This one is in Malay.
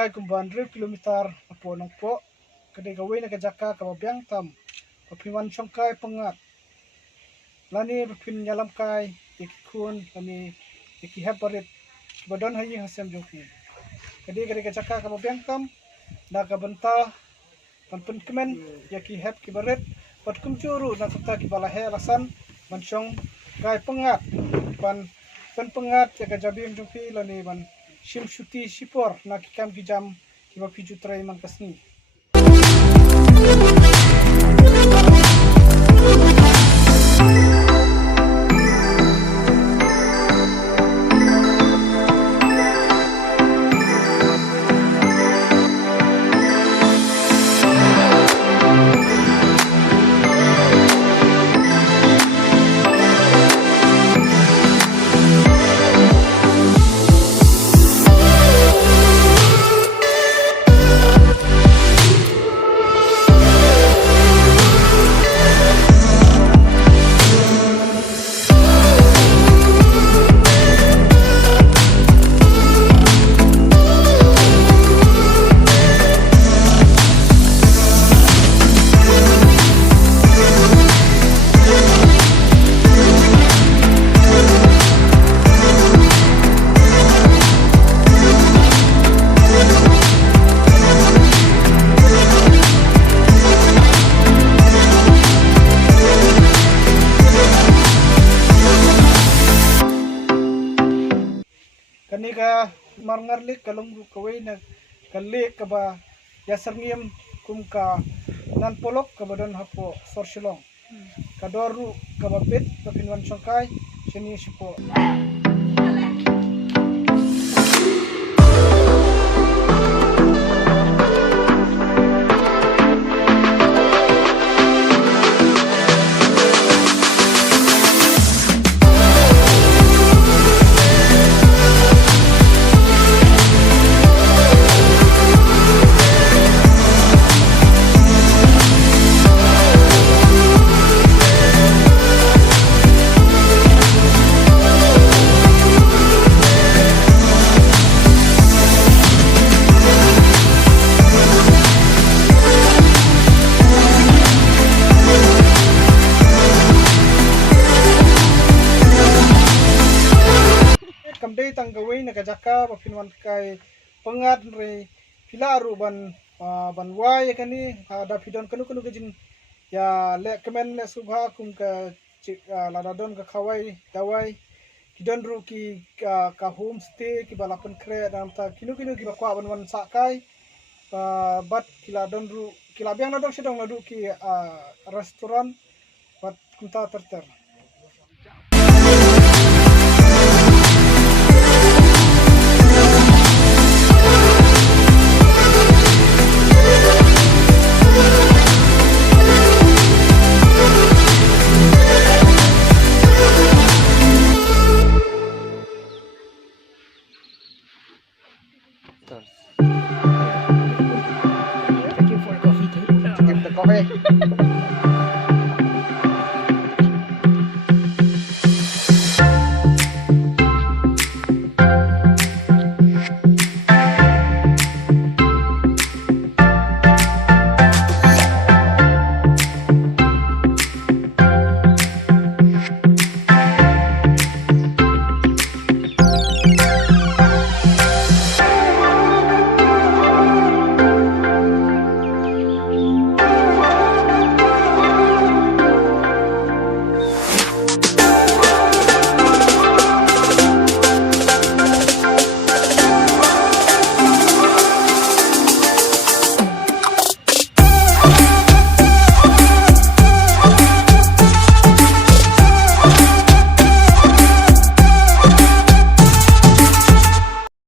ngai kumban 100 kilometer apo nong po kadai gawai na kajaka ka biang tam papiwan songkai pengat lani pin nyalam kai ikun lani ikihap barit badan hayi hasem joki kadai kajaka ka biang tam na ka benta pan kemen yaki hap ki barit pat kumcuru na kata ki balahe alasan mansong kai pengat pan pengat ya kajabim joki lani ban sim syuti sipor nak kam kijam kiba piju trai man kasni kanika marngarlik kalung kawai na kalik kaba yasarngiem kum ka nan polok kabadon hapo sorsilong kadoru kababit papinwan songkai sini sipo kamdei tanggawai na kajaka papinwan kai pengat re pilaru ban wai kani ada pidon kanu gejin ya le kemen le subha kum ka ladadon ka khawai dawai pidon ru ki ka homestay ki balapan kre dan ta kinu ki bakwa ban sakai bat kiladon ru kilabiang nadong sedong ladu ki restoran bat kunta terter Thank you for coffee. To give the coffee.